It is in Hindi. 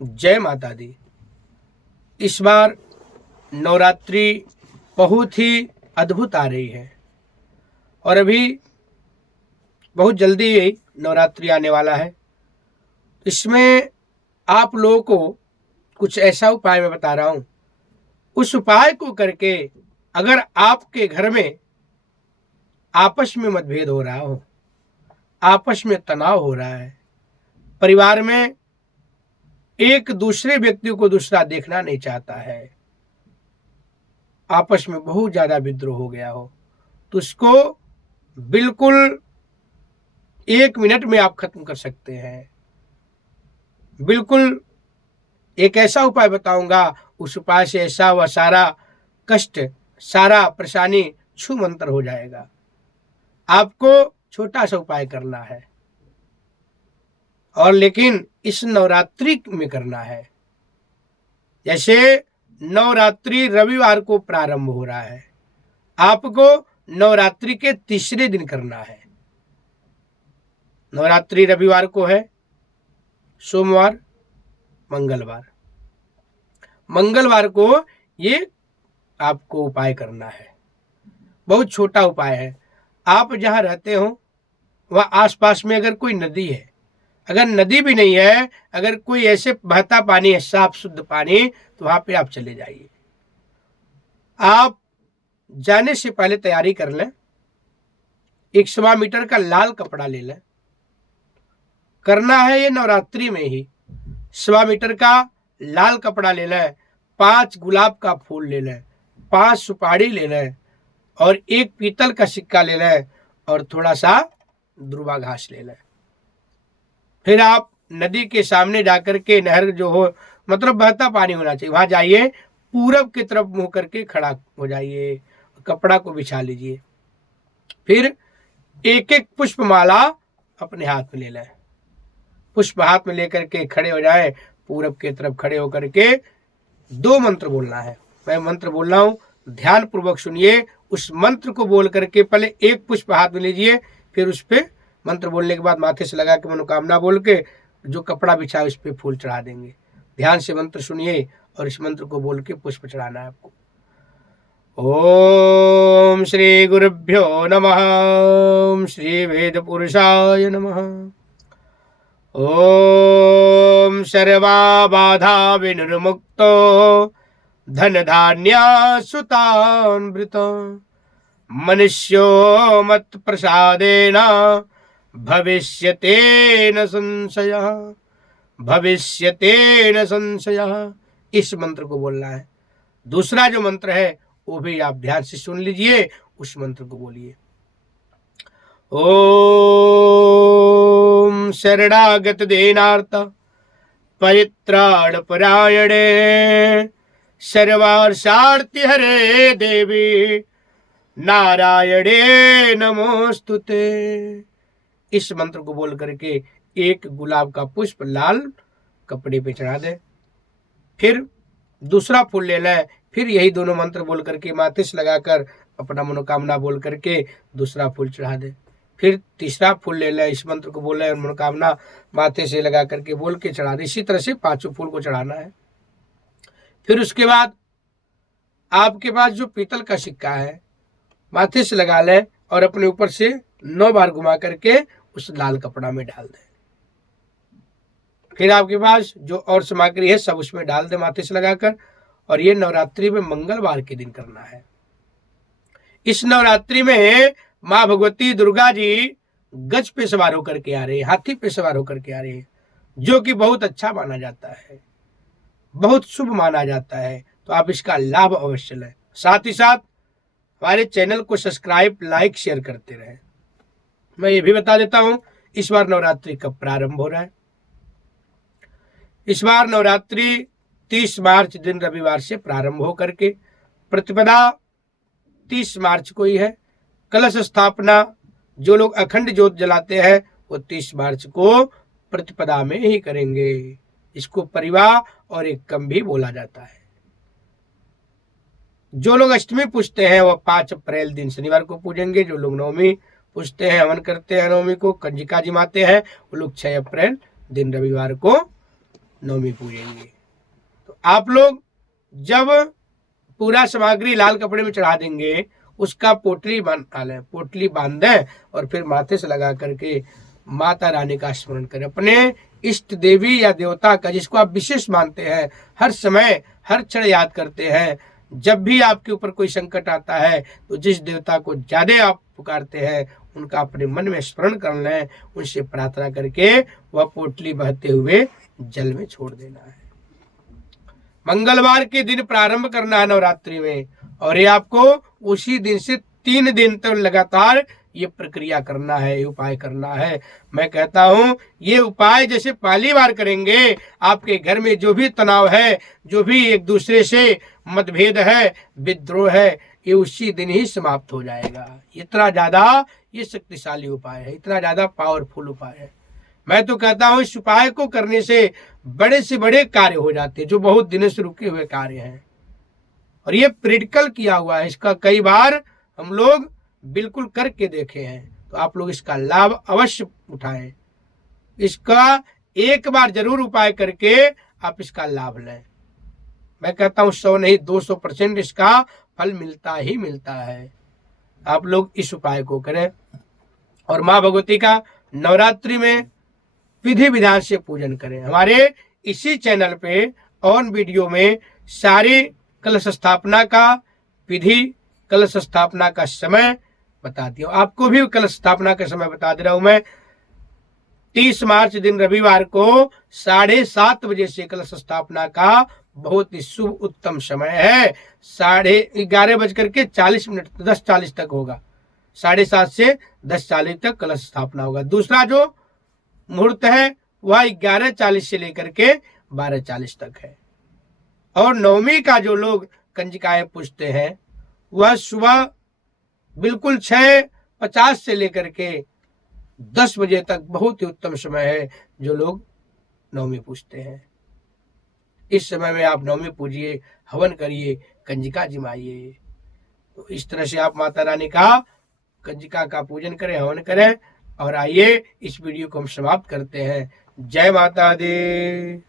जय माता दी। इस बार नवरात्रि बहुत ही अद्भुत आ रही है और अभी बहुत जल्दी ही नवरात्रि आने वाला है। इसमें आप लोगों को कुछ ऐसा उपाय मैं बता रहा हूँ, उस उपाय को करके अगर आपके घर में आपस में मतभेद हो रहा हो, आपस में तनाव हो रहा है, परिवार में एक दूसरे व्यक्ति को दूसरा देखना नहीं चाहता है, आपस में बहुत ज्यादा विद्रोह हो गया हो, तो उसको बिल्कुल 1 मिनट में आप खत्म कर सकते हैं। बिल्कुल एक ऐसा उपाय बताऊंगा, उस उपाय से ऐसा वह सारा कष्ट, सारा परेशानी छू मंतर हो जाएगा। आपको छोटा सा उपाय करना है और लेकिन इस नवरात्रि में करना है। जैसे नवरात्रि रविवार को प्रारंभ हो रहा है, आपको नवरात्रि के तीसरे दिन करना है। नवरात्रि रविवार को है, सोमवार, मंगलवार। मंगलवार को ये आपको उपाय करना है। बहुत छोटा उपाय है। आप जहां रहते हो वहां आसपास में अगर कोई नदी है, अगर नदी भी नहीं है, अगर कोई ऐसे बहता पानी है, साफ शुद्ध पानी, तो वहां पे आप चले जाइए। आप जाने से पहले तैयारी कर लें, 1 मीटर का लाल कपड़ा ले लें। करना है ये नवरात्रि में ही। 1 मीटर का लाल कपड़ा ले लें, 5 गुलाब का फूल ले लें, 5 सुपारी ले लें और 1 पीतल का सिक्का ले लें और थोड़ा सा दुर्वा घास ले लें। फिर आप नदी के सामने जाकर के, नहर जो हो, मतलब बहता पानी होना चाहिए, वहां जाइए, पूरब की तरफ मुंह करके खड़ा हो जाइए, कपड़ा को बिछा लीजिए। फिर एक एक पुष्प माला अपने हाथ में ले लें। पुष्प हाथ में लेकर के खड़े हो जाए, पूरब की तरफ खड़े होकर के 2 मंत्र बोलना है। मैं मंत्र बोल रहा हूं, ध्यान पूर्वक सुनिए। उस मंत्र को बोल करके पहले एक पुष्प हाथ में लीजिए, फिर उस पे मंत्र बोलने के बाद माथे से लगा के मनोकामना बोल के जो कपड़ा बिछा उस पे फूल चढ़ा देंगे। ध्यान से मंत्र सुनिए और इस मंत्र को बोल के पुष्प चढ़ाना है आपको। ओम श्री गुरुभ्यो नमः, ओम श्री वेद पुरुषाय नमः, ओम सर्वा बाधा विनिर्मुक्तो धन धान्य सुतान्वृत मनुष्यो मत प्रसादेन भविष्यते न संशयः, भविष्यते न संशयः। इस मंत्र को बोलना है। दूसरा जो मंत्र है वो भी आप ध्यान से सुन लीजिए, उस मंत्र को बोलिए। ओम शरणागत देनार्थ परित्राण परायणे सर्वार्थार्थि हरे देवी नारायणे नमोस्तुते। इस मंत्र को बोल करके 1 गुलाब का पुष्प लाल कपड़े पे चढ़ा दे। फिर दूसरा फूल ले लें, फिर यही दोनों मंत्र बोल करके माथे से लगाकर अपना मनोकामना बोल करके दूसरा फूल चढ़ा दे। फिर तीसरा फूल ले लें, इस मंत्र को बोले और मनोकामना माथे से लगा करके बोल के चढ़ा दे। इसी तरह से 5 फूल को चढ़ाना है। फिर उसके बाद आपके पास जो पीतल का सिक्का है माथे से लगा लें और अपने ऊपर से 9 बार घुमा करके उस लाल कपड़ा में डाल दें। फिर आपके पास जो और सामग्री है सब उसमें डाल दे माथे से लगाकर। और ये नवरात्रि में मंगलवार के दिन करना है। इस नवरात्रि में माँ भगवती दुर्गा जी गज पे सवार होकर के आ रही है, हाथी पे सवार होकर के आ रही है, जो कि बहुत अच्छा माना जाता है, बहुत शुभ माना जाता है। तो आप इसका लाभ अवश्य लें। साथ ही साथ हमारे चैनल को सब्सक्राइब, लाइक, शेयर करते रहें। मैं ये भी बता देता हूं इस बार नवरात्रि कब प्रारंभ हो रहा है। इस बार नवरात्रि 30 मार्च दिन रविवार से प्रारंभ होकर के प्रतिपदा 30 मार्च को ही है। कलश स्थापना जो लोग अखंड ज्योत जलाते हैं वो 30 मार्च को प्रतिपदा में ही करेंगे। इसको परिवार और एकम भी बोला जाता है। जो लोग अष्टमी पूजते हैं वह 5 अप्रैल दिन शनिवार को पूजेंगे। जो लोग नवमी पूजते हैं, हवन करते हैं, नवमी को कंजिका जिमाते हैं, वो लोग 6 अप्रैल दिन रविवार को नवमी पूजेंगे। तो आप लोग जब पूरा सामग्री लाल कपड़े में चढ़ा देंगे, उसका पोटली बांध दें और फिर माथे से लगा करके माता रानी का स्मरण करें। अपने इष्ट देवी या देवता का, जिसको आप विशेष मानते हैं, हर समय हर क्षण याद करते हैं। जब भी आपके ऊपर कोई संकट आता है तो जिस देवता को ज्यादा आप पुकारते हैं उनका अपने मन में स्मरण कर लें, उनसे प्रार्थना करके वह पोटली बहते हुए जल में छोड़ देना है। मंगलवार के दिन प्रारंभ करना है नवरात्रि में, और ये आपको उसी दिन से 3 दिन तक लगातार ये प्रक्रिया करना है, ये उपाय करना है। मैं कहता हूँ ये उपाय जैसे पहली बार करेंगे, आपके घर में जो भी तनाव है, जो भी एक दूसरे से मतभेद है, विद्रोह है, ये उसी दिन ही समाप्त हो जाएगा। इतना ज्यादा ये शक्तिशाली उपाय है, इतना ज्यादा पावरफुल उपाय है। मैं तो कहता हूँ इस उपाय को करने से बड़े कार्य हो जाते हैं, जो बहुत दिनों से रुके हुए कार्य हैं। और ये प्रैक्टिकल किया हुआ है, इसका कई बार हम लोग बिल्कुल करके देखे हैं। तो आप लोग इसका लाभ अवश्य उठाएं, इसका एक बार जरूर उपाय करके आप इसका लाभ लें। मैं कहता हूँ 100 नहीं 200% इसका फल मिलता ही मिलता है। आप लोग इस उपाय को करें और माँ भगवती का नवरात्रि में विधि विधान से पूजन करें। हमारे इसी चैनल पे और वीडियो में सारी कलश स्थापना का विधि, कलश स्थापना का समय बता दिया। आपको भी कलश स्थापना का समय बता दे रहा हूं मैं। 30 मार्च दिन रविवार को 7:30 बजे से कलश स्थापना का बहुत ही शुभ उत्तम समय है। 11:40 10:40 तक होगा। 7:30 से 10:40 तक कलश स्थापना होगा। दूसरा जो मुहूर्त है वह 11:40 से लेकर के 12:40 तक है। और नवमी का जो लोग कंजिकाएं पूजते हैं वह सुबह बिल्कुल 6:50 से लेकर के 10 बजे तक बहुत ही उत्तम समय है जो लोग नवमी पूजते हैं। इस समय में आप नवमी पूजिए, हवन करिए, कंजिका जिमाइए। तो इस तरह से आप माता रानी का कंजिका का पूजन करें, हवन करें। और आइए इस वीडियो को हम समाप्त करते हैं। जय माता दी।